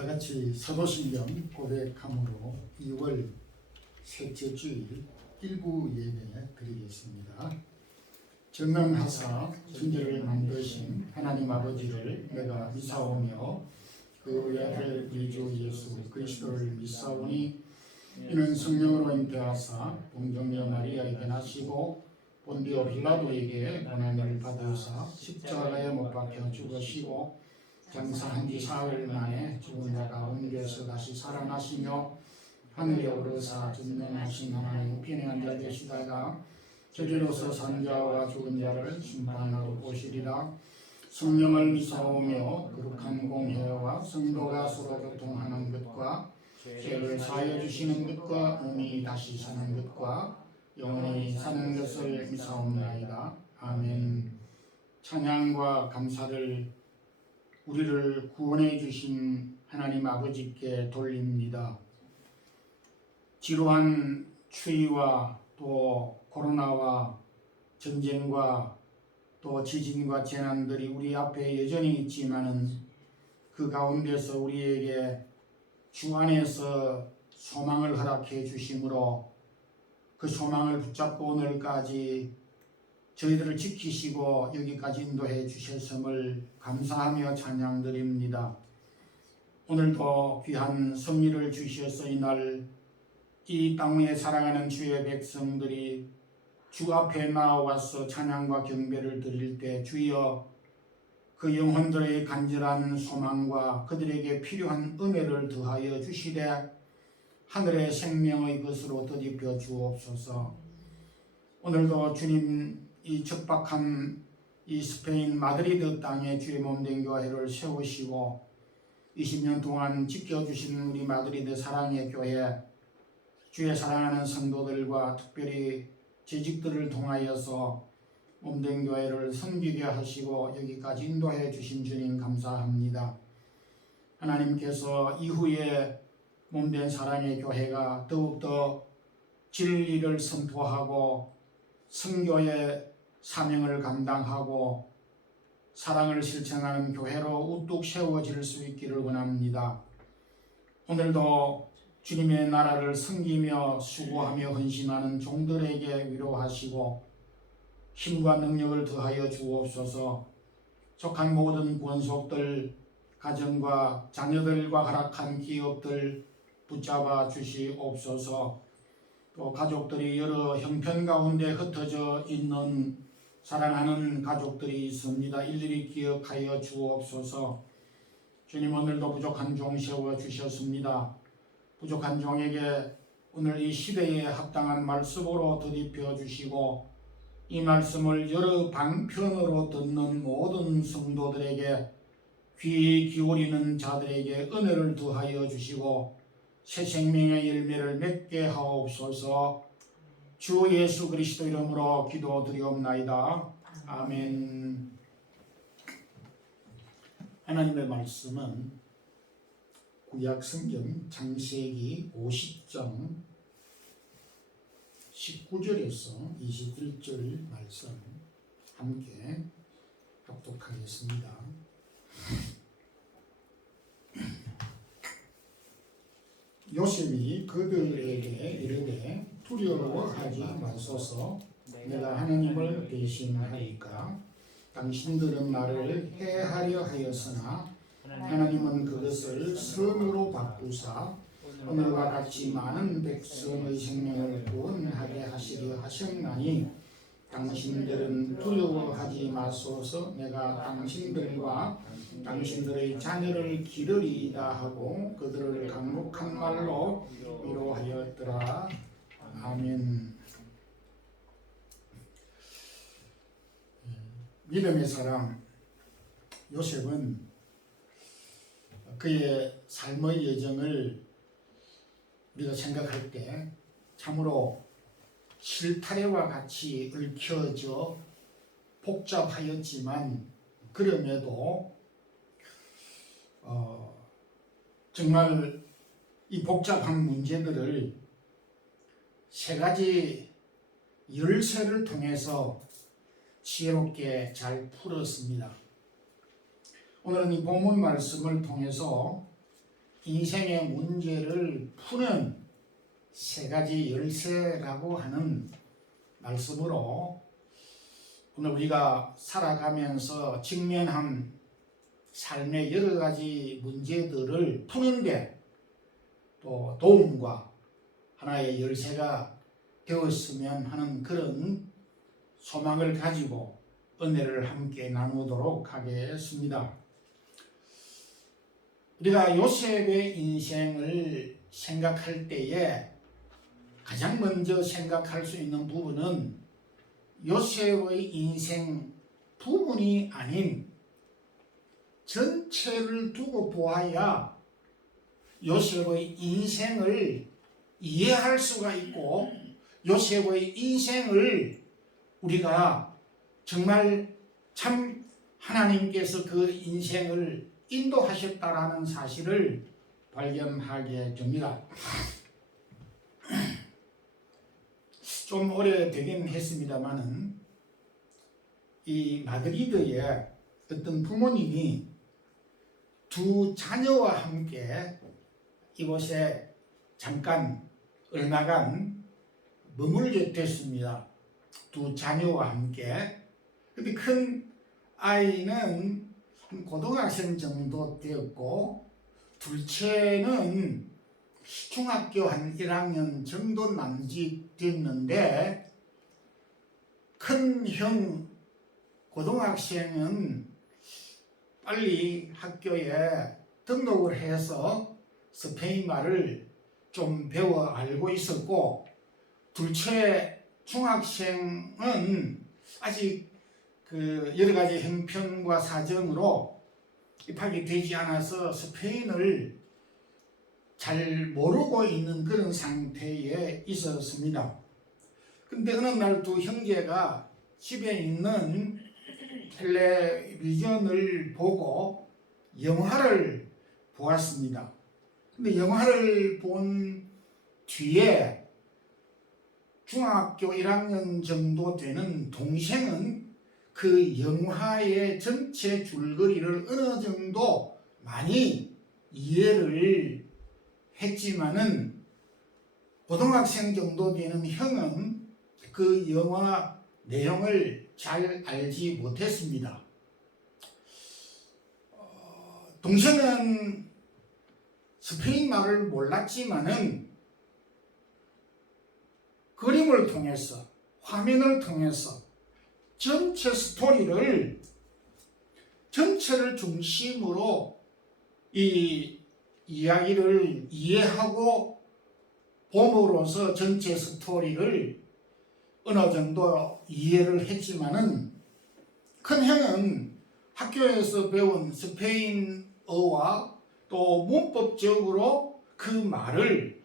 다 같이 사도신경 고백함으로 2월 셋째 주일 일부 예배 드리겠습니다. 전능하사 천지를 만드신 하나님 아버지를 내가 믿사오며 그 외아들 우리 주 예수 그리스도를 믿사오니 이는 성령으로 잉태하사 동정녀 마리아에게 나시고 본디오 빌라도에게 고난을 받으사 십자가에 못 박혀 죽으시고 장사한 지 사흘 만에 죽은 자 가운데서 다시 살아나시며 하늘에 오르사 전능하신 하나님 편행한 자 되시다가 저리로서 산 자와 죽은 자를 심판하러 오시리라. 성령을 믿사오며 거룩한 공회와 성도가 서로 교통하는 것과 죄를 사하여 주시는 것과 몸이 다시 사는 것과 영원히 사는 것을 믿사옵나이다. 아멘. 찬양과 감사를 우리를 구원해 주신 하나님 아버지께 돌립니다. 지루한 추위와 또 코로나와 전쟁과 또 지진과 재난들이 우리 앞에 여전히 있지만은 그 가운데서 우리에게 주 안에서 소망을 허락해 주심으로 그 소망을 붙잡고 오늘까지 저희들을 지키시고 여기까지 인도해 주셨음을 감사하며 찬양드립니다. 오늘도 귀한 섭리를 주셔서 이날 이 땅 위에 살아가는 주의 백성들이 주 앞에 나와서 찬양과 경배를 드릴 때 주여 그 영혼들의 간절한 소망과 그들에게 필요한 은혜를 더하여 주시되 하늘의 생명의 것으로 덧입혀 주옵소서. 오늘도 주님 이 척박한 이 스페인 마드리드 땅에 주의 몸된 교회를 세우시고 20년 동안 지켜주신 우리 마드리드 사랑의 교회 주의 사랑하는 성도들과 특별히 재직들을 통하여서 몸된 교회를 섬기게 하시고 여기까지 인도해 주신 주님 감사합니다. 하나님께서 이후에 몸된 사랑의 교회가 더욱더 진리를 선포하고 선교의 사명을 감당하고 사랑을 실천하는 교회로 우뚝 세워질 수 있기를 원합니다. 오늘도 주님의 나라를 섬기며 수고하며 헌신하는 종들에게 위로하시고 힘과 능력을 더하여 주옵소서. 속한 모든 권속들, 가정과 자녀들과 허락한 기업들 붙잡아 주시옵소서. 또 가족들이 여러 형편 가운데 흩어져 있는 사랑하는 가족들이 있습니다. 일일이 기억하여 주옵소서. 주님 오늘도 부족한 종 세워 주셨습니다. 부족한 종에게 오늘 이 시대에 합당한 말씀으로 덧입혀 주시고 이 말씀을 여러 방편으로 듣는 모든 성도들에게 귀 기울이는 자들에게 은혜를 더하여 주시고 새 생명의 열매를 맺게 하옵소서. 주 예수 그리스도 이름으로 기도드리옵나이다. 아멘. 하나님의 말씀은 구약 성경 창세기 50장 19절에서 21절 말씀 함께 합독하겠습니다. 요셉이 그들에게 이르되 두려워하지 마소서. 내가 하나님을 대신하리까. 당신들은 나를 해하려 하였으나 하나님은 그것을 선으로 바꾸사 오늘과 같이 많은 백성의 생명을 구원하게 하시려 하셨나니 당신들은 두려워하지 마소서. 내가 당신들과 당신들의 자녀를 기르리이다 하고 그들을 강력한 말로 위로하였더라. 아멘. 믿음의 사람 요셉은 그의 삶의 여정을 우리가 생각할 때 참으로 실타래와 같이 얽혀져 복잡하였지만 그럼에도 정말 이 복잡한 문제들을 세 가지 열쇠를 통해서 지혜롭게 잘 풀었습니다. 오늘은 이 본문 말씀을 통해서 인생의 문제를 푸는 세 가지 열쇠라고 하는 말씀으로 오늘 우리가 살아가면서 직면한 삶의 여러 가지 문제들을 푸는데 또 도움과 하나의 열쇠가 되었으면 하는 그런 소망을 가지고 은혜를 함께 나누도록 하겠습니다. 우리가 요셉의 인생을 생각할 때에 가장 먼저 생각할 수 있는 부분은 요셉의 인생 부분이 아닌 전체를 두고 보아야 요셉의 인생을 이해할 수가 있고 요셉의 인생을 우리가 정말 참 하나님께서 그 인생을 인도하셨다라는 사실을 발견하게 됩니다. 좀 오래되긴 했습니다만은 이 마드리드에 어떤 부모님이 두 자녀와 함께 이곳에 잠깐 얼마간 머물게 됐습니다. 두 자녀와 함께. 근데 큰 아이는 고등학생 정도 되었고 둘째는 중학교 한 1학년 정도 남짓됐는데 큰 형 고등학생은 빨리 학교에 등록을 해서 스페인 말을 좀 배워 알고 있었고 둘째 중학생은 아직 그 여러 가지 형편과 사정으로 입학이 되지 않아서 스페인을 잘 모르고 있는 그런 상태에 있었습니다. 근데 어느 날 두 형제가 집에 있는 텔레비전을 보고 영화를 보았습니다. 근데 영화를 본 뒤에 중학교 1학년 정도 되는 동생은 그 영화의 전체 줄거리를 어느 정도 많이 이해를 했지만은 고등학생 정도 되는 형은 그 영화 내용을 잘 알지 못했습니다. 동생은 스페인 말을 몰랐지만은 그림을 통해서 화면을 통해서 전체 스토리를 전체를 중심으로 이 이야기를 이해하고 봄으로써 전체 스토리를 어느 정도 이해를 했지만은 큰 형은 학교에서 배운 스페인어와 또 문법적으로 그 말을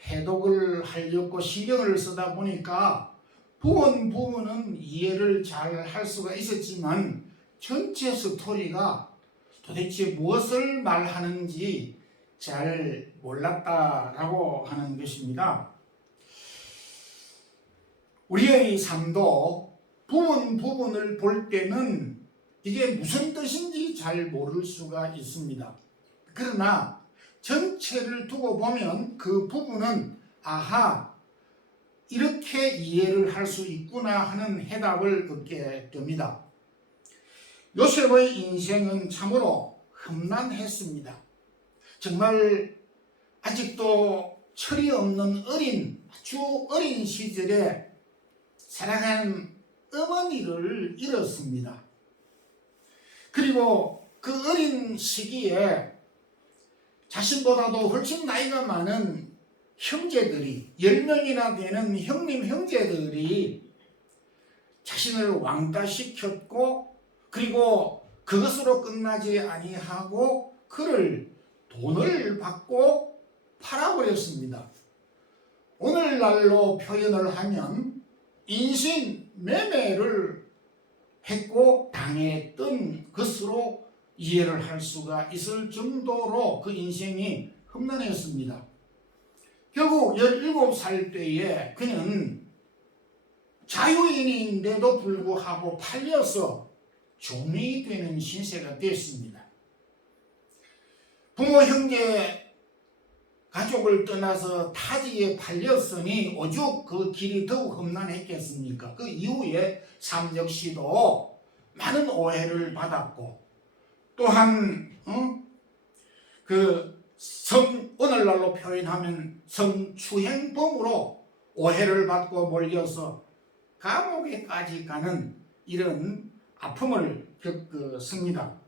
해독을 하려고 신경을 쓰다 보니까 부분은 이해를 잘 할 수가 있었지만 전체 스토리가 도대체 무엇을 말하는지 잘 몰랐다라고 하는 것입니다. 우리의 삶도 부분을 볼 때는 이게 무슨 뜻인지 잘 모를 수가 있습니다. 그러나 전체를 두고 보면 그 부분은 아하 이렇게 이해를 할 수 있구나 하는 해답을 얻게 됩니다. 요셉의 인생은 참으로 험난했습니다. 정말 아직도 철이 없는 아주 어린 시절에 사랑하는 어머니를 잃었습니다. 그리고 그 어린 시기에 자신보다도 훨씬 나이가 많은 형제들이 10명이나 되는 형제들이 자신을 왕따시켰고 그리고 그것으로 끝나지 아니하고 그를 돈을 받고 팔아버렸습니다. 오늘날로 표현을 하면 인신 매매를 했고 당했던 것으로 이해를 할 수가 있을 정도로 그 인생이 험난했습니다. 결국 17살 때에 그는 자유인인데도 불구하고 팔려서 종이 되는 신세가 됐습니다. 부모 형제 가족을 떠나서 타지에 팔렸으니 오죽 그 길이 더욱 험난했겠습니까? 그 이후에 삶 역시도 많은 오해를 받았고, 또한 오늘날로 표현하면 성추행범으로 오해를 받고 몰려서 감옥에까지 가는 이런 아픔을 겪었습니다.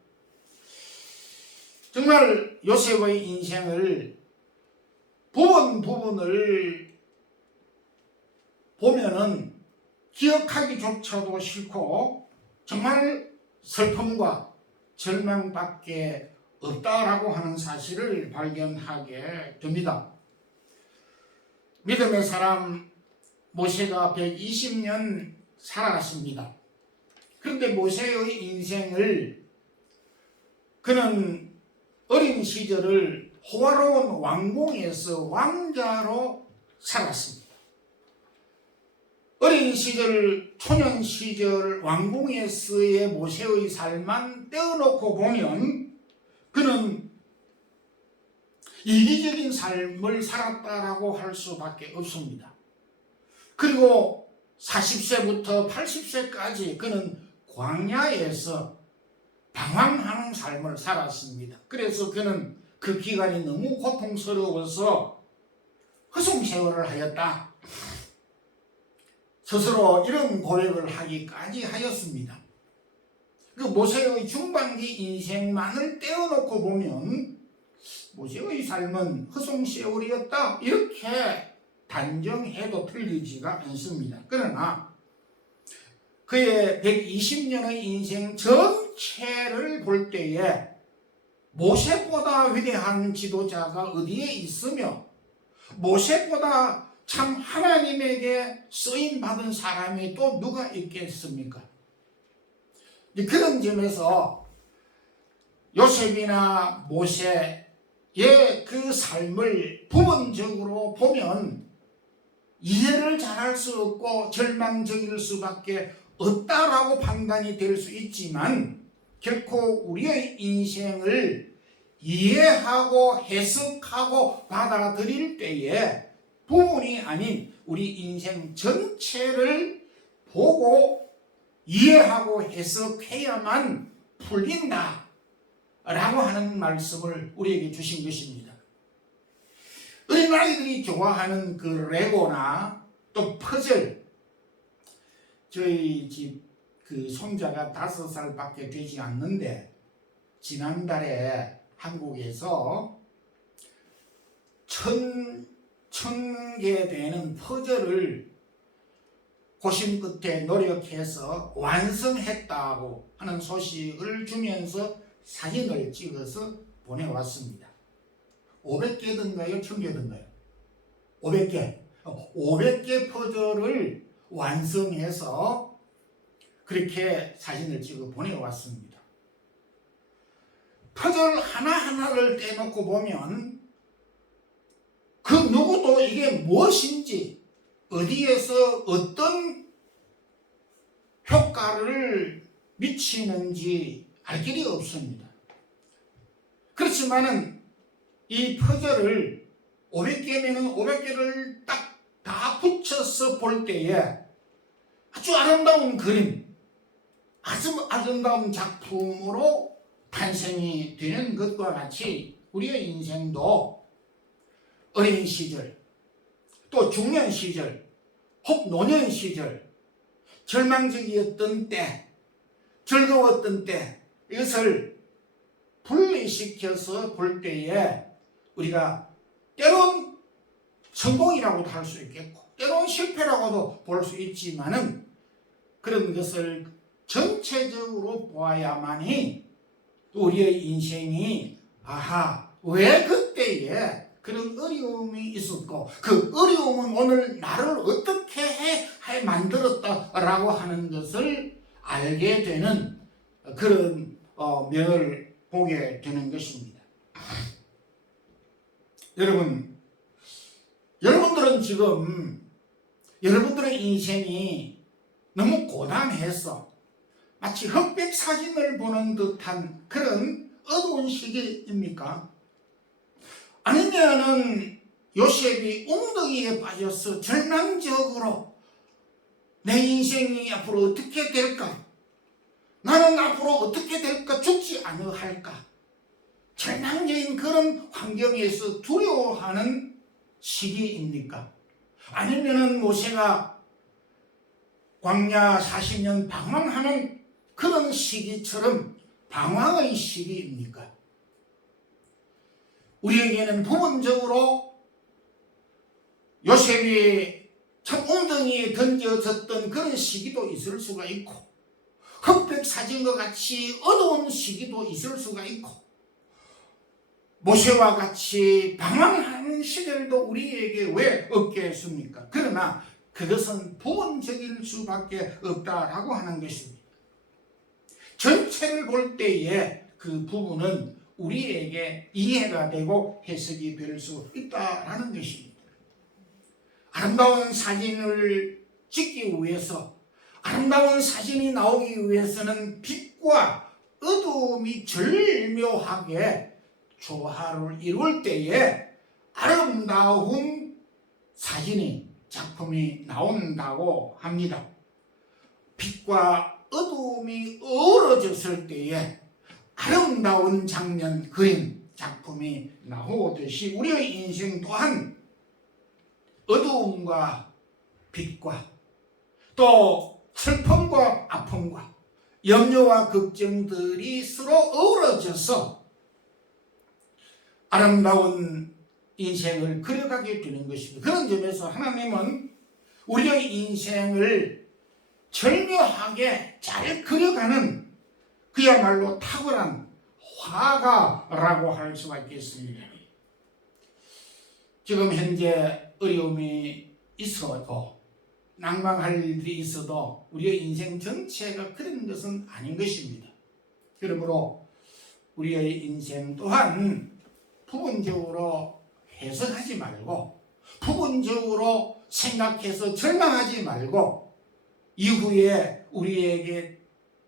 정말 요셉의 인생을 부분을 보면은 기억하기조차도 싫고 정말 슬픔과 절망밖에 없다라고 하는 사실을 발견하게 됩니다. 믿음의 사람 모세가 120년 살아갔습니다. 그런데 모세의 인생을 그는 어린 시절을 호화로운 왕궁에서 왕자로 살았습니다. 어린 시절, 초년 시절 왕궁에서의 모세의 삶만 떼어놓고 보면 그는 이기적인 삶을 살았다라고 할 수밖에 없습니다. 그리고 40세부터 80세까지 그는 광야에서 방황하는 삶을 살았습니다. 그래서 그는 그 기간이 너무 고통스러워서 허송세월을 하였다, 스스로 이런 고백을 하기까지 하였습니다. 그 모세의 중반기 인생만을 떼어놓고 보면 모세의 삶은 허송세월이었다 이렇게 단정해도 틀리지가 않습니다. 그러나 그의 120년의 인생 전체를 볼 때에 모세보다 위대한 지도자가 어디에 있으며 모세보다 참 하나님에게 쓰임받은 사람이 또 누가 있겠습니까? 그런 점에서 요셉이나 모세의 그 삶을 부분적으로 보면 이해를 잘할 수 없고 절망적일 수밖에 없다라고 판단이 될 수 있지만 결코 우리의 인생을 이해하고 해석하고 받아들일 때에 부분이 아닌 우리 인생 전체를 보고 이해하고 해석해야만 풀린다 라고 하는 말씀을 우리에게 주신 것입니다. 어린아이들이 좋아하는 그 레고나 또 퍼즐, 저희 집 그 손자가 5살밖에 되지 않는데 지난달에 한국에서 1000개 되는 퍼즐을 고심 끝에 노력해서 완성했다고 하는 소식을 주면서 사진을 찍어서 보내왔습니다. 500개든가요? 1000개든가요? 500개. 500개 퍼즐을 완성해서 그렇게 사진을 찍어 보내왔습니다. 퍼즐 하나하나를 떼놓고 보면 그 누구도 이게 무엇인지 어디에서 어떤 효과를 미치는지 알 길이 없습니다. 그렇지만은 이 퍼즐을 500개면은 500개를 딱 다 붙여서 볼 때에 아주 아름다운 그림, 아주 아름다운 작품으로 탄생이 되는 것과 같이 우리의 인생도 어린 시절, 또 중년 시절, 혹 노년 시절, 절망적이었던 때, 즐거웠던 때, 이것을 분리시켜서 볼 때에 우리가 때론 성공이라고도 할 수 있겠고 때론 실패라고도 볼 수 있지만은 그런 것을 전체적으로 보아야만이 우리의 인생이 왜 그때에 그런 어려움이 있었고 그 어려움은 오늘 나를 어떻게 해 만들었다라고 하는 것을 알게 되는 그런 면을 보게 되는 것입니다. 여러분들은 지금 여러분들의 인생이 너무 고단해서 마치 흑백 사진을 보는 듯한 그런 어두운 시기입니까? 아니면은 요셉이 웅덩이에 빠져서 절망적으로 내 인생이 앞으로 어떻게 될까? 나는 앞으로 어떻게 될까? 죽지 아니할까? 절망적인 그런 환경에서 두려워하는 시기입니까? 아니면은 모세가 광야 40년 방황하는 그런 시기처럼 방황의 시기입니까? 우리에게는 부분적으로 요셉이 참 웅덩이에 던져졌던 그런 시기도 있을 수가 있고, 흑백 사진과 같이 어두운 시기도 있을 수가 있고, 모세와 같이 방황하는 시절도 우리에게 왜 없겠습니까? 그러나 그것은 부분적일 수밖에 없다라고 하는 것입니다. 전체를 볼 때에 그 부분은 우리에게 이해가 되고 해석이 될 수 있다라는 것입니다. 아름다운 사진을 찍기 위해서, 아름다운 사진이 나오기 위해서는 빛과 어두움이 절묘하게 조화를 이룰 때에 아름다운 사진이, 작품이 나온다고 합니다. 빛과 어두움이 어우러졌을 때에 아름다운 장면, 그림, 작품이 나오듯이 우리의 인생 또한 어두움과 빛과 또 슬픔과 아픔과 염려와 걱정들이 서로 어우러져서 아름다운 인생을 그려가게 되는 것입니다. 그런 점에서 하나님은 우리의 인생을 절묘하게 잘 그려가는 그야말로 탁월한 화가라고 할 수가 있겠습니다. 지금 현재 어려움이 있어도, 낭망할 일이 있어도 우리의 인생 전체가 그런 것은 아닌 것입니다. 그러므로 우리의 인생 또한 부분적으로 해석하지 말고, 부분적으로 생각해서 절망하지 말고, 이후에 우리에게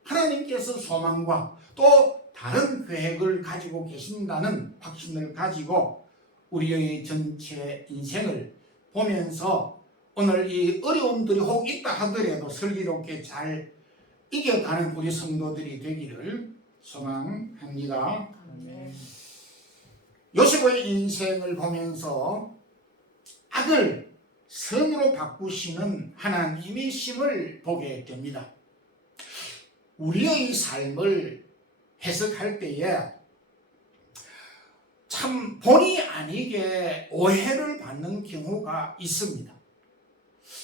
하나님께서 소망과 또 다른 계획을 가지고 계신다는 확신을 가지고 우리의 전체 인생을 보면서 오늘 이 어려움들이 혹 있다 하더라도 슬기롭게 잘 이겨가는 우리 성도들이 되기를 소망합니다. 아멘. 요셉의 인생을 보면서 악을 선으로 바꾸시는 하나님이심을 보게 됩니다. 우리의 삶을 해석할 때에 참 본의 아니게 오해를 받는 경우가 있습니다.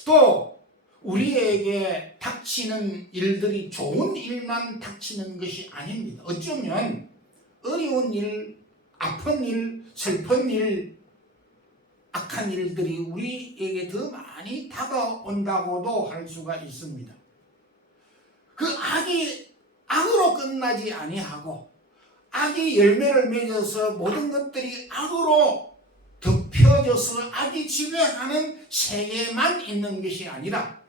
또 우리에게 닥치는 일들이 좋은 일만 닥치는 것이 아닙니다. 어쩌면 어려운 일, 아픈 일, 슬픈 일, 악한 일들이 우리에게 더 많이 다가온다고도 할 수가 있습니다. 그 악이 악으로 끝나지 아니하고 악이 열매를 맺어서 모든 것들이 악으로 덮여져서 악이 지배하는 세계만 있는 것이 아니라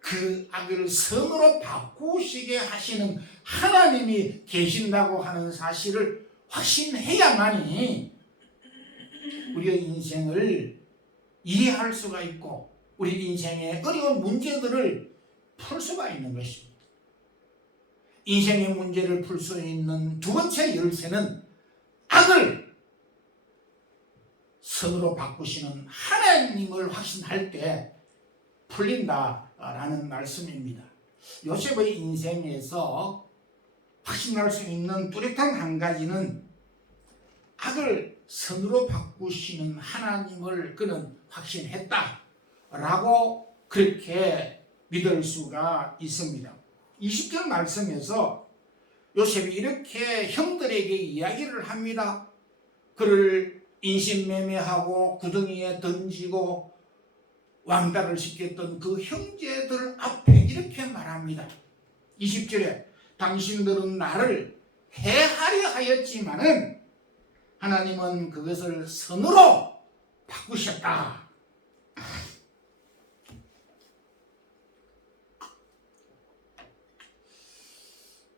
그 악을 선으로 바꾸시게 하시는 하나님이 계신다고 하는 사실을 확신해야만이 우리의 인생을 이해할 수가 있고 우리 인생의 어려운 문제들을 풀 수가 있는 것입니다. 인생의 문제를 풀 수 있는 두 번째 열쇠는 악을 선으로 바꾸시는 하나님을 확신할 때 풀린다라는 말씀입니다. 요셉의 인생에서 확신할 수 있는 뚜렷한 한 가지는 악을 선으로 바꾸시는 하나님을 그는 확신했다라고 그렇게 믿을 수가 있습니다. 20절 말씀에서 요셉이 이렇게 형들에게 이야기를 합니다. 그를 인신매매하고 구덩이에 던지고 왕따를 시켰던 그 형제들 앞에 이렇게 말합니다. 20절에 당신들은 나를 해하려 하였지만은 하나님은 그것을 선으로 바꾸셨다.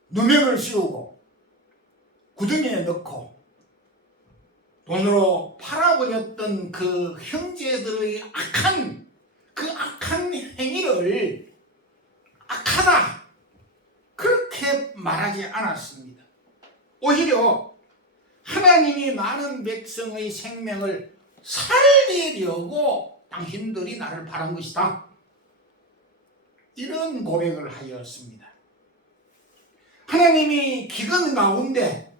누명을 씌우고 구덩이에 넣고 돈으로 팔아버렸던 그 형제들의 악한 행위를 악하다 그렇게 말하지 않았습니다. 오히려 하나님이 많은 백성의 생명을 살리려고 당신들이 나를 바란 것이다, 이런 고백을 하였습니다. 하나님이 기근 가운데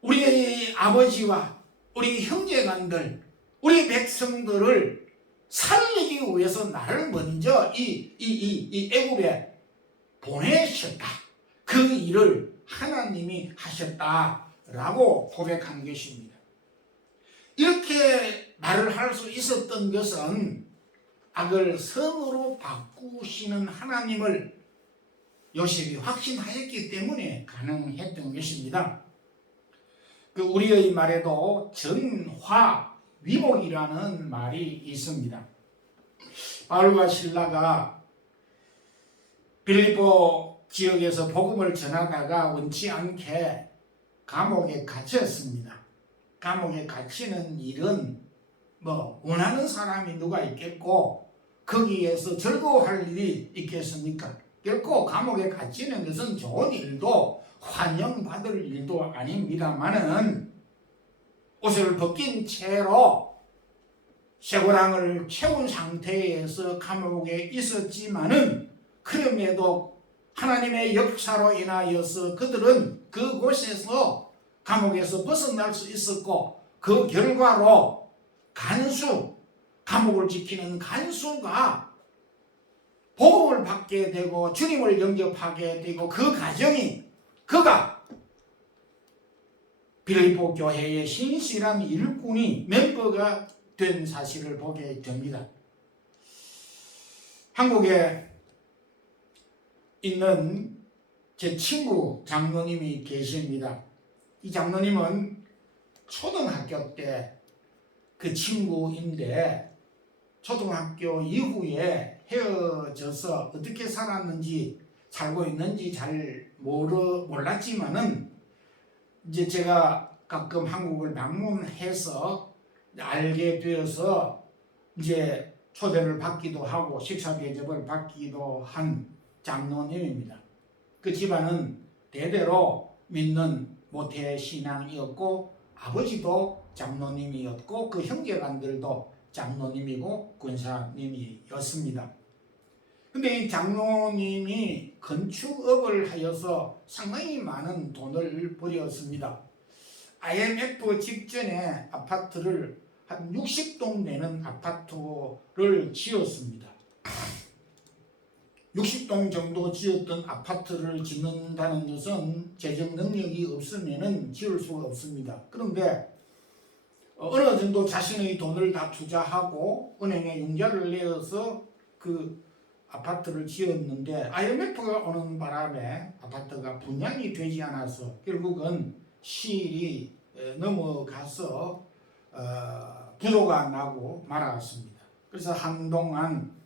우리 아버지와 우리 형제간들, 우리 백성들을 살리기 위해서 나를 먼저 이 애굽에 보내셨다. 그 일을 하나님이 하셨다라고 고백한 것입니다. 이렇게 말을 할 수 있었던 것은 악을 선으로 바꾸시는 하나님을 요셉이 확신하였기 때문에 가능했던 것입니다. 그 우리의 말에도 전화위복이라는 말이 있습니다. 바울과 실라가 빌립보 지역에서 복음을 전하다가 원치 않게 감옥에 갇혔습니다. 감옥에 갇히는 일은 원하는 사람이 누가 있겠고 거기에서 즐거워할 일이 있겠습니까? 결코 감옥에 갇히는 것은 좋은 일도 환영받을 일도 아닙니다만은 옷을 벗긴 채로 쇠고랑을 채운 상태에서 감옥에 있었지만은 그럼에도 하나님의 역사로 인하여서 그들은 그곳에서 감옥에서 벗어날 수 있었고 그 결과로 감옥을 지키는 간수가 복음을 받게 되고 주님을 영접하게 되고 그 과정이 그가 빌립보 교회의 신실한 일꾼이 멤버가 된 사실을 보게 됩니다. 한국에 있는 제 친구 장로님이 계십니다. 이 장로님은 초등학교 때 그 친구인데 초등학교 이후에 헤어져서 어떻게 살았는지 살고 있는지 잘 몰랐지만은 이제 제가 가끔 한국을 방문해서 알게 되어서 이제 초대를 받기도 하고 식사 대접을 받기도 한 장로님입니다. 그 집안은 대대로 믿는 모태 신앙이었고 아버지도 장로님이었고 그 형제간들도 장로님이고 권사님이었습니다. 근데 이 장로님이 건축업을 하여서 상당히 많은 돈을 벌였습니다. IMF 직전에 아파트를 한 60동 되는 아파트를 지었습니다. 60동 정도 지었던 아파트를 짓는다는 것은 재정 능력이 없으면 지을 수가 없습니다. 그런데 어느 정도 자신의 돈을 다 투자하고 은행에 융자를 내어서 그 아파트를 지었는데 IMF가 오는 바람에 아파트가 분양이 되지 않아서 결국은 시일이 넘어가서 부도가 나고 말았습니다. 그래서 한동안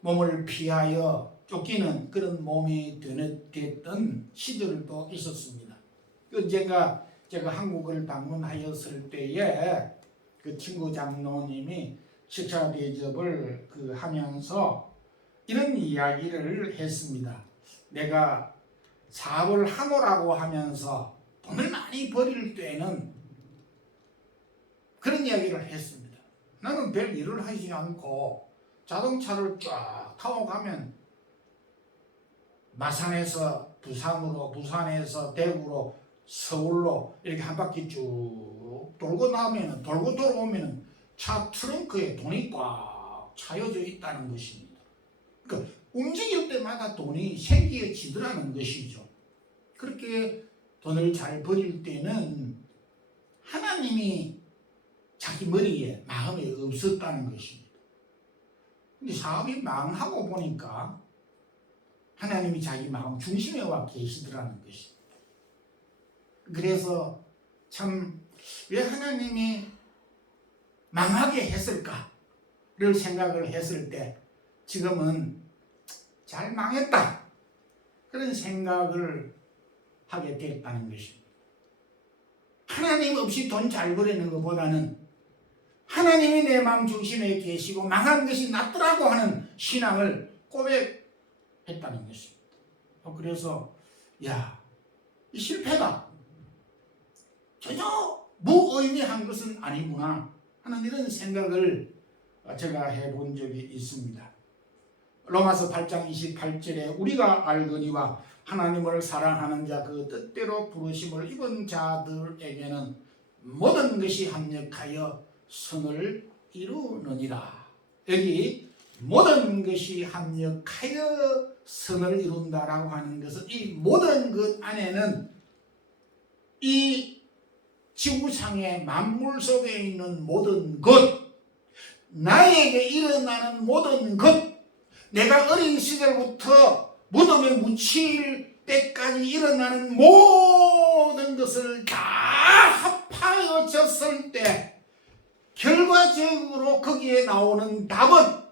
몸을 피하여 쫓기는 그런 몸이 됐던 시절도 있었습니다. 언젠가 제가 한국을 방문하였을 때에 그 친구 장로님이 식사 대접을 하면서 이런 이야기를 했습니다. 내가 사업을 하노라고 하면서 돈을 많이 벌일 때는 그런 이야기를 했습니다. 나는 별 일을 하지 않고 자동차를 쫙 타고 가면 마산에서 부산으로, 부산에서 대구로, 서울로 이렇게 한 바퀴 쭉 돌고 돌아오면 차 트렁크에 돈이 꽉 차여져 있다는 것입니다. 그러니까 움직일 때마다 돈이 생겨지더라는 것이죠. 그렇게 돈을 잘 벌일 때는 하나님이 자기 머리에 마음에 없었다는 것입니다. 근데 사업이 망하고 보니까 하나님이 자기 마음 중심에 와 계시더라는 것입니다. 그래서 참 왜 하나님이 망하게 했을까를 생각을 했을 때 지금은 잘 망했다 그런 생각을 하게 됐다는 것입니다. 하나님 없이 돈 잘 벌이는 것보다는 하나님이 내 마음 중심에 계시고 망한 것이 낫더라고 하는 신앙을 고백했다는 것입니다. 그래서 이 실패가 전혀 무의미한 것은 아니구나 하는 이런 생각을 제가 해본 적이 있습니다. 로마서 8장 28절에 우리가 알거니와 하나님을 사랑하는 자 그 뜻대로 부르심을 입은 자들에게는 모든 것이 합력하여 선을 이루느니라. 여기 모든 것이 합력하여 선을 이룬다라고 하는 것은 이 모든 것 안에는 이 지구상의 만물 속에 있는 모든 것, 나에게 일어나는 모든 것, 내가 어린 시절부터 무덤에 묻힐 때까지 일어나는 모든 것을 다 합하여졌을 때 결과적으로 거기에 나오는 답은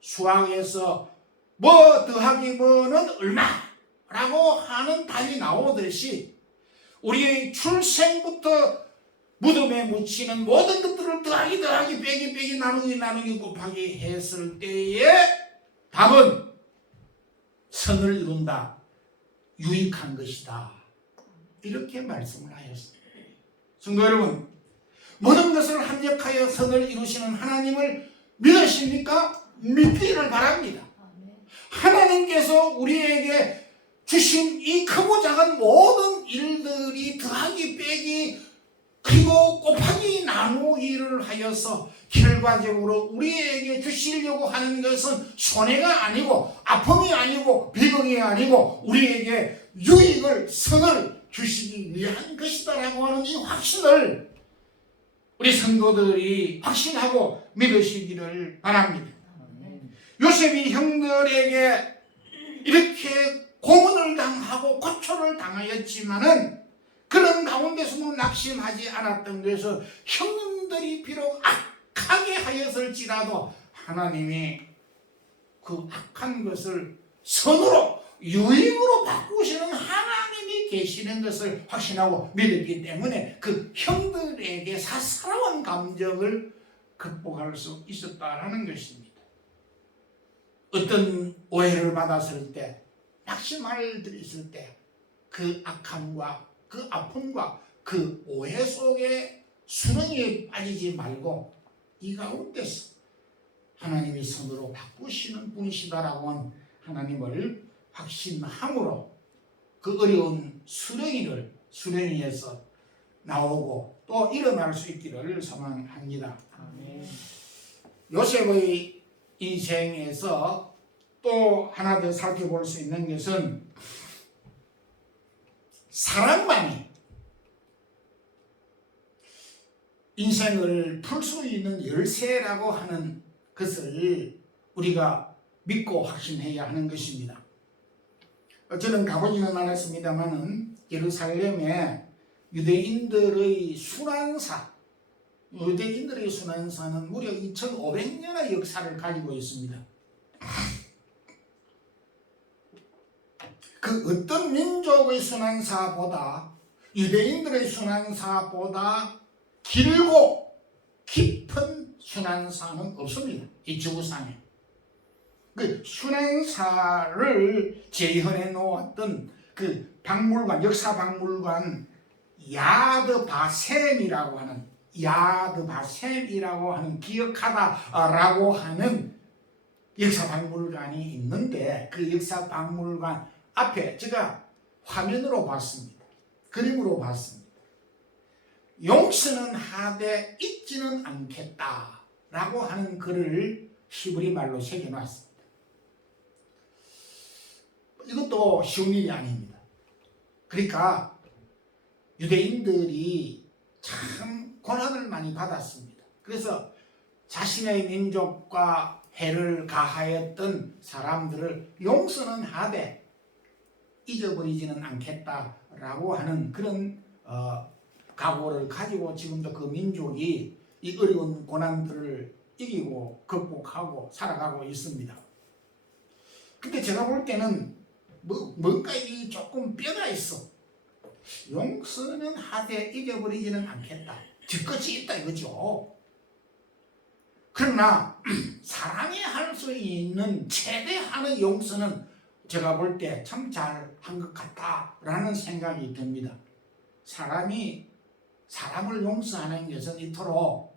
수학에서 뭐 더하기 뭐는 얼마라고 하는 답이 나오듯이 우리의 출생부터 무덤에 묻히는 모든 것들을 더하기 빼기 나누기 곱하기 했을 때의 답은 선을 이룬다, 유익한 것이다, 이렇게 말씀을 하였습니다. 성도 여러분, 모든 것을 합력하여 선을 이루시는 하나님을 믿으십니까? 믿기를 바랍니다. 하나님께서 우리에게 주신 이 크고 작은 모든 일들이 더하기 빼기 그리고 곱하기 나누기를 하여서 결과적으로 우리에게 주시려고 하는 것은 손해가 아니고 아픔이 아니고 비극이 아니고 우리에게 유익을 선을 주시기 위한 것이다라고 하는 이 확신을 우리 성도들이 확신하고 믿으시기를 바랍니다. 요셉이 형들에게 이렇게 고문을 당하고 고초를 당하였지만은 그런 가운데서도 낙심하지 않았던 것은 형님들이 비록 악하게 하였을지라도 하나님이 그 악한 것을 선으로 유익으로 바꾸시는 하나님이 계시는 것을 확신하고 믿었기 때문에 그 형들에게 사사로운 감정을 극복할 수 있었다라는 것입니다. 어떤 오해를 받았을 때, 낙심할 때 있을 때 그 악함과 그 아픔과 그 오해 속에 수렁에 빠지지 말고 이 가운데서 하나님이 선으로 바꾸시는 분이시다라고 하는 하나님을 확신함으로 그 어려운 수렁이에서 나오고 또 일어날 수 있기를 소망합니다. 아멘. 요셉의 인생에서 또 하나 더 살펴볼 수 있는 것은 사랑만이 인생을 풀 수 있는 열쇠라고 하는 것을 우리가 믿고 확신해야 하는 것입니다. 저는 가보지는 않았습니다만은 예루살렘에 유대인들의 순환사는 무려 2500년의 역사를 가지고 있습니다. 그 어떤 민족의 순환사보다 유대인들의 순환사보다 길고 깊은 순환사는 없습니다. 이 지구상에. 그 순환사를 재현해 놓았던 그 박물관, 역사 박물관 야드 바셈이라고 하는 기억하다라고 하는 역사 박물관이 있는데 그 역사 박물관 앞에 제가 화면으로 봤습니다. 그림으로 봤습니다. 용서는 하되 잊지는 않겠다라고 하는 글을 히브리 말로 새겨놨습니다. 이것도 쉬운 일이 아닙니다. 그러니까 유대인들이 참 고난을 많이 받았습니다. 그래서 자신의 민족과 해를 가하였던 사람들을 용서는 하되 잊어버리지는 않겠다라고 하는 그런 각오를 가지고 지금도 그 민족이 이 어려운 고난들을 이기고 극복하고 살아가고 있습니다. 근데 제가 볼 때는 뭔가 이 조금 뼈가 있어. 용서는 하되 잊어버리지는 않겠다. 뒤끝이 있다 이거죠. 그러나 사람이 할 수 있는 최대한의 용서는 제가 볼 때 참 잘한 것 같다라는 생각이 듭니다. 사람이 사람을 용서하는 것은 이토록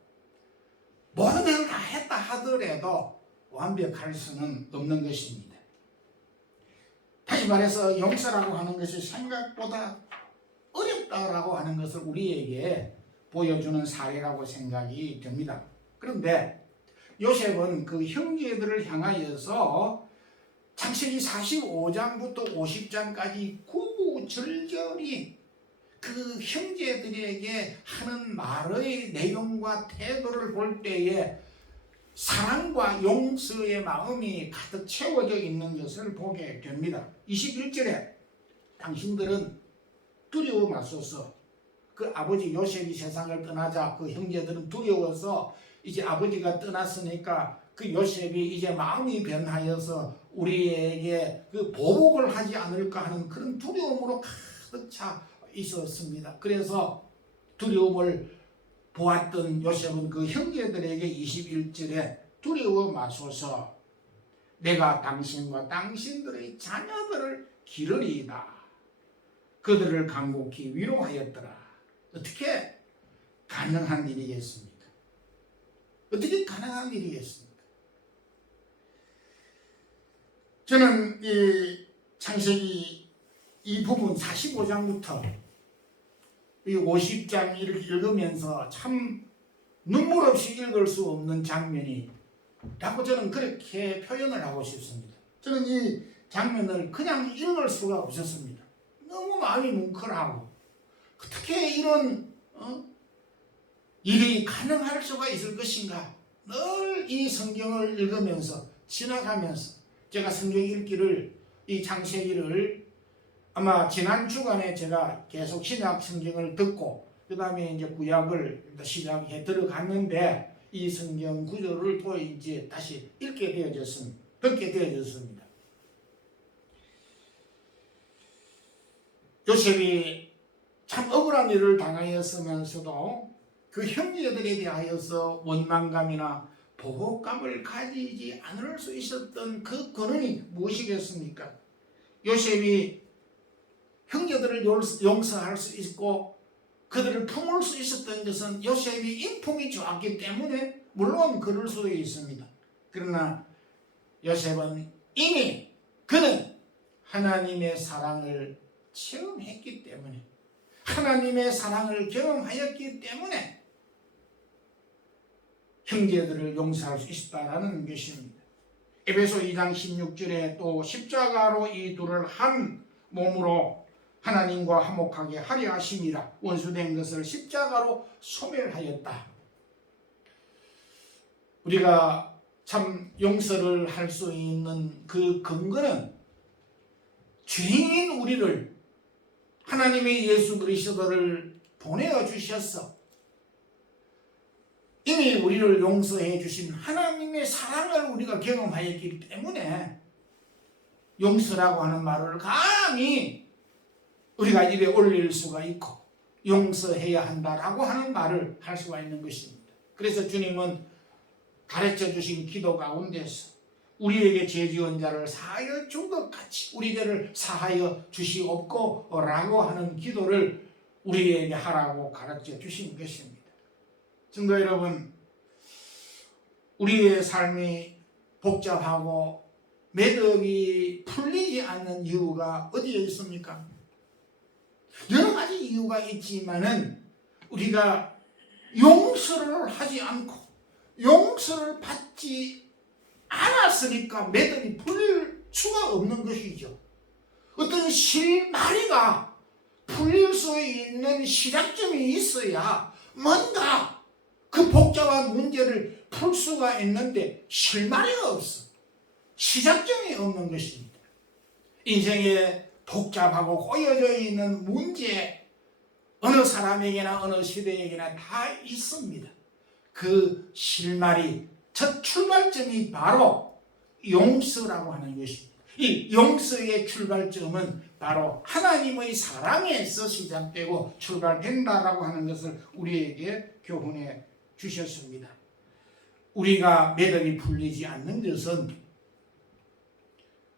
모든 걸 다 했다 하더라도 완벽할 수는 없는 것입니다. 다시 말해서 용서라고 하는 것이 생각보다 어렵다라고 하는 것을 우리에게 보여주는 사례라고 생각이 됩니다. 그런데 요셉은 그 형제들을 향하여서 창세기 45장부터 50장까지 구구절절히 그 형제들에게 하는 말의 내용과 태도를 볼 때에 사랑과 용서의 마음이 가득 채워져 있는 것을 보게 됩니다. 21절에 당신들은 두려워 마소서. 그 아버지 요셉이 세상을 떠나자 그 형제들은 두려워서 이제 아버지가 떠났으니까 그 요셉이 이제 마음이 변하여서 우리에게 그 보복을 하지 않을까 하는 그런 두려움으로 가득 차 있었습니다. 그래서 두려움을 보았던 요셉은 그 형제들에게 21절에 두려워 마소서. 내가 당신과 당신들의 자녀들을 기르리이다. 그들을 간곡히 위로하였더라. 어떻게 가능한 일이겠습니까? 어떻게 가능한 일이겠습니까? 저는 이 창세기 이 부분 45장부터 이 50장 이렇게 읽으면서 참 눈물 없이 읽을 수 없는 장면이 라고 저는 그렇게 표현을 하고 싶습니다. 저는 이 장면을 그냥 읽을 수가 없었습니다. 너무 마음이 뭉클하고 어떻게 이런 일이 가능할 수가 있을 것인가. 늘 이 성경을 읽으면서 지나가면서 제가 성경 읽기를 이 창세기를 아마 지난 주간에 제가 계속 신약 성경을 듣고 그 다음에 이제 구약을 시작해 들어갔는데 이 성경 구절을 또 이제 다시 듣게 되어졌습니다. 요셉이 참 억울한 일을 당하였으면서도 그 형제들에 대하여서 원망감이나 보호감을 가지지 않을 수 있었던 그 근원이 무엇이겠습니까? 요셉이 형제들을 용서할 수 있고 그들을 품을 수 있었던 것은 요셉이 인품이 좋았기 때문에 물론 그럴 수도 있습니다. 그러나 요셉은 이미 그는 하나님의 사랑을 체험했기 때문에 하나님의 사랑을 경험하였기 때문에 형제들을 용서할 수 있다는 것입니다. 에베소 2장 16절에 또 십자가로 이 둘을 한 몸으로 하나님과 화목하게 하려 하심이라. 원수된 것을 십자가로 소멸하였다. 우리가 참 용서를 할 수 있는 그 근거는 죄인인 우리를 하나님의 예수 그리스도를 보내어 주셔서 이미 우리를 용서해 주신 하나님의 사랑을 우리가 경험하였기 때문에 용서라고 하는 말을 감히 우리가 입에 올릴 수가 있고 용서해야 한다라고 하는 말을 할 수가 있는 것입니다. 그래서 주님은 가르쳐 주신 기도 가운데서 우리에게 죄 지은 자를 사하여 준 것 같이 우리 죄를 사하여 주시옵고 라고 하는 기도를 우리에게 하라고 가르쳐 주신 것입니다. 성도 여러분, 우리의 삶이 복잡하고 매듭이 풀리지 않는 이유가 어디에 있습니까? 여러 가지 이유가 있지만은 우리가 용서를 하지 않고 용서를 받지 않았으니까 매듭이 풀릴 수가 없는 것이죠. 어떤 실마리가 풀릴 수 있는 시작점이 있어야 뭔가 그 복잡한 문제를 풀 수가 있는데 실마리가 없어. 시작점이 없는 것입니다. 인생에 복잡하고 꼬여져 있는 문제 어느 사람에게나 어느 시대에게나 다 있습니다. 그 실마리 첫 출발점이 바로 용서라고 하는 것입니다. 이 용서의 출발점은 바로 하나님의 사랑에서 시작되고 출발된다라고 하는 것을 우리에게 교훈해 주셨습니다. 우리가 매력이 풀리지 않는 것은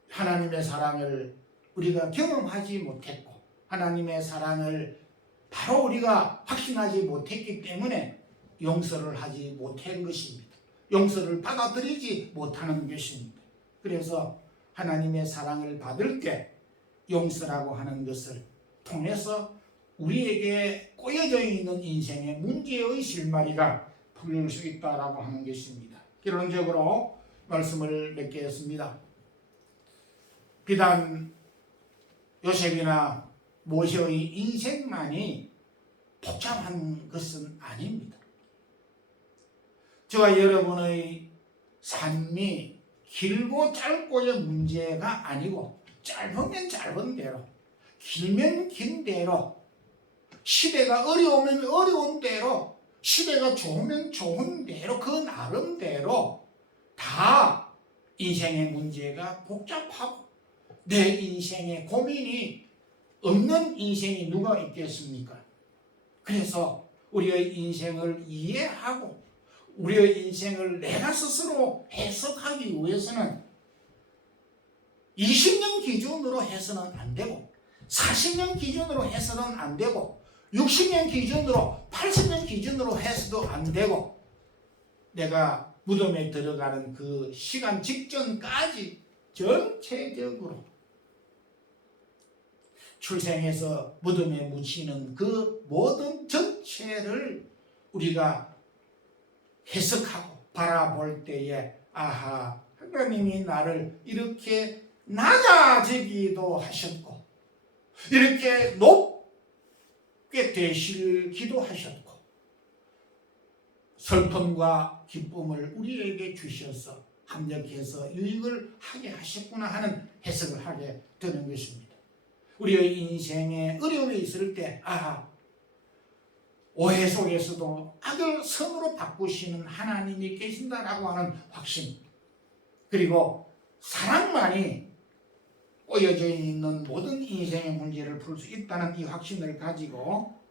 하나님의 사랑을 우리가 경험하지 못했고 하나님의 사랑을 바로 우리가 확신하지 못했기 때문에 용서를 하지 못한 것입니다. 용서를 받아들이지 못하는 것입니다. 그래서 하나님의 사랑을 받을 때 용서라고 하는 것을 통해서 우리에게 꼬여져 있는 인생의 문제의 실마리가 풀릴 수 있다라고 하는 것입니다. 결론적으로 말씀을 맺겠습니다. 비단 요셉이나 모세의 인생만이 복잡한 것은 아닙니다. 저와 여러분의 삶이 길고 짧고의 문제가 아니고 짧으면 짧은 대로, 길면 긴 대로, 시대가 어려우면 어려운 대로, 시대가 좋으면 좋은 대로 그 나름대로 다 인생의 문제가 복잡하고 내 인생의 고민이 없는 인생이 누가 있겠습니까? 그래서 우리의 인생을 이해하고 우리의 인생을 내가 스스로 해석하기 위해서는 20년 기준으로 해서는 안 되고 40년 기준으로 해서는 안 되고 60년 기준으로 80년 기준으로 해서도 안 되고 내가 무덤에 들어가는 그 시간 직전까지 전체적으로 출생해서 무덤에 묻히는 그 모든 전체를 우리가 해석하고 바라볼 때에 아하, 하나님이 나를 이렇게 낮아지기도 하셨고 이렇게 높게 되시기도 하셨고 슬픔과 기쁨을 우리에게 주셔서 합력해서 유익을 하게 하셨구나 하는 해석을 하게 되는 것입니다. 우리의 인생에 어려움이 있을 때 아하, 오해 속에서도 악을 선으로 바꾸시는 하나님이 계신다라고 하는 확신, 그리고 사랑만이 꼬여져 있는 모든 인생의 문제를 풀 수 있다는 이 확신을 가지고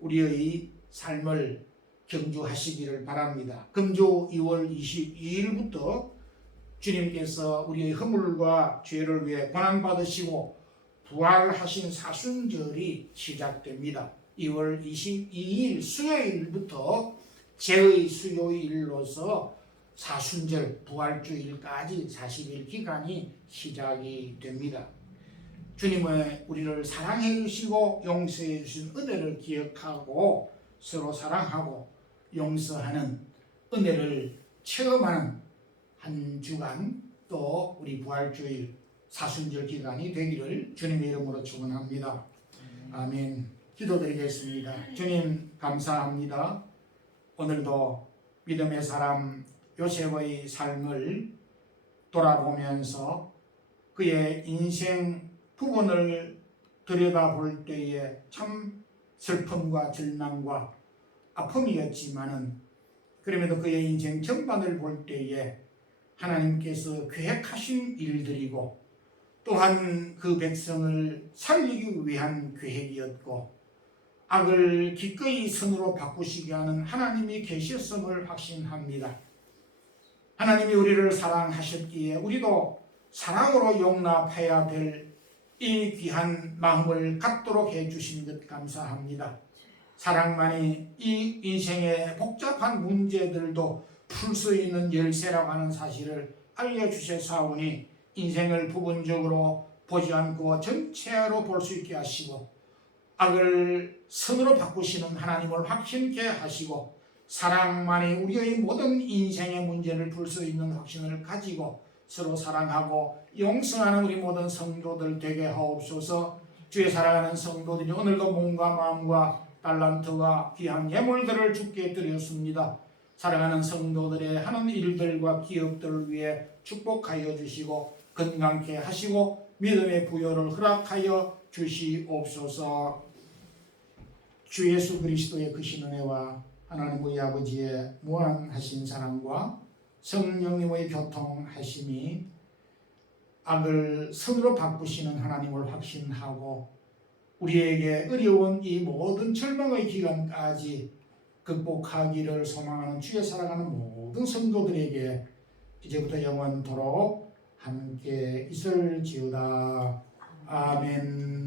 우리의 삶을 경주하시기를 바랍니다. 금주 2월 22일부터 주님께서 우리의 허물과 죄를 위해 고난받으시고 부활하신 사순절이 시작됩니다. 2월 22일 수요일부터 제의 수요일로서 사순절 부활주일까지 40일 기간이 시작이 됩니다. 주님은 우리를 사랑해 주시고 용서해 주신 은혜를 기억하고 서로 사랑하고 용서하는 은혜를 체험하는 한 주간 또 우리 부활주일 사순절 기간이 되기를 주님의 이름으로 축원합니다. 아멘. 기도드리겠습니다. 주님 감사합니다. 오늘도 믿음의 사람 요셉의 삶을 돌아보면서 그의 인생 부분을 들여다볼 때에 참 슬픔과 절망과 아픔이었지만은 그럼에도 그의 인생 전반을 볼 때에 하나님께서 계획하신 일들이고 또한 그 백성을 살리기 위한 계획이었고 악을 기꺼이 선으로 바꾸시게 하는 하나님이 계셨음을 확신합니다. 하나님이 우리를 사랑하셨기에 우리도 사랑으로 용납해야 될 이 귀한 마음을 갖도록 해주신 것 감사합니다. 사랑만이 이 인생의 복잡한 문제들도 풀 수 있는 열쇠라고 하는 사실을 알려주셔사오니 인생을 부분적으로 보지 않고 전체로 볼 수 있게 하시고 악을 선으로 바꾸시는 하나님을 확신케 하시고 사랑만이 우리의 모든 인생의 문제를 풀 수 있는 확신을 가지고 서로 사랑하고 용서하는 우리 모든 성도들 되게 하옵소서. 주의 사랑하는 성도들이 오늘도 몸과 마음과 달란트와 귀한 예물들을 주께 드렸습니다. 사랑하는 성도들의 하는 일들과 기업들을 위해 축복하여 주시고 건강케 하시고 믿음의 부여를 허락하여 주시옵소서. 주 예수 그리스도의 크신 은혜와 하나님의 아버지의 무한하신 사랑과 성령님의 교통하심이 악을 선으로 바꾸시는 하나님을 확신하고 우리에게 어려운 이 모든 절망의 기간까지 극복하기를 소망하는 주의 사랑하는 모든 성도들에게 이제부터 영원토록 함께 있을지어다. 아멘.